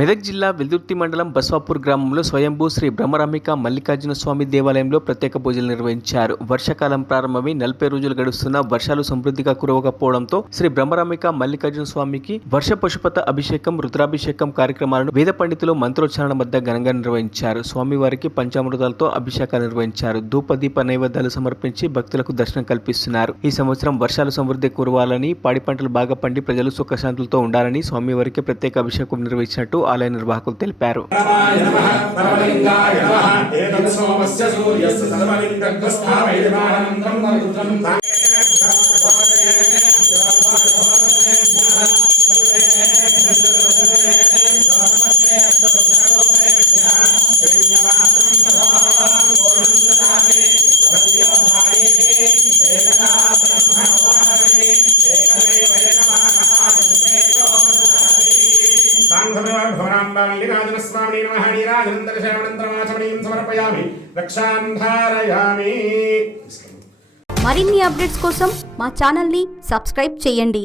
మెదక్ జిల్లా వెల్దుర్తి మండలం బస్వాపూర్ గ్రామంలో స్వయంభూ శ్రీ బ్రహ్మరాంబిక మల్లికార్జున స్వామి దేవాలయంలో ప్రత్యేక పూజలు నిర్వహించారు. వర్షాకాలం ప్రారంభమై 40 రోజులు గడుస్తున్న వర్షాలు సమృద్ధిగా కురవకపోవడంతో శ్రీ బ్రహ్మరాంబిక మల్లికార్జున స్వామికి వర్ష పశుపత అభిషేకం, రుద్రాభిషేకం కార్యక్రమాలను వేద పండితులు మంత్రోచ్చారణ మధ్య ఘనంగా నిర్వహించారు. స్వామివారికి పంచామృతాలతో అభిషేకాలు నిర్వహించారు. ధూప దీప నైవేద్యాలు సమర్పించి భక్తులకు దర్శనం కల్పిస్తున్నారు. ఈ సంవత్సరం వర్షాలు సమృద్ధి కురవాలని, పాడి పంటలు బాగా పండి ప్రజలు సుఖశాంతులతో ఉండాలని స్వామివారికి ప్రత్యేక అభిషేకం నిర్వహించినట్టు ఆలయ నిర్వాహకులు తెలిపారు. మల్లికార్జున స్వామి నమః. నీరాజనందర్శనమంత్రమాచమనీయం సమర్పయామి, రక్షాన్ ధారయామి. మరిన్ని అప్డేట్స్ కోసం మా ఛానల్ని సబ్స్క్రైబ్ చేయండి.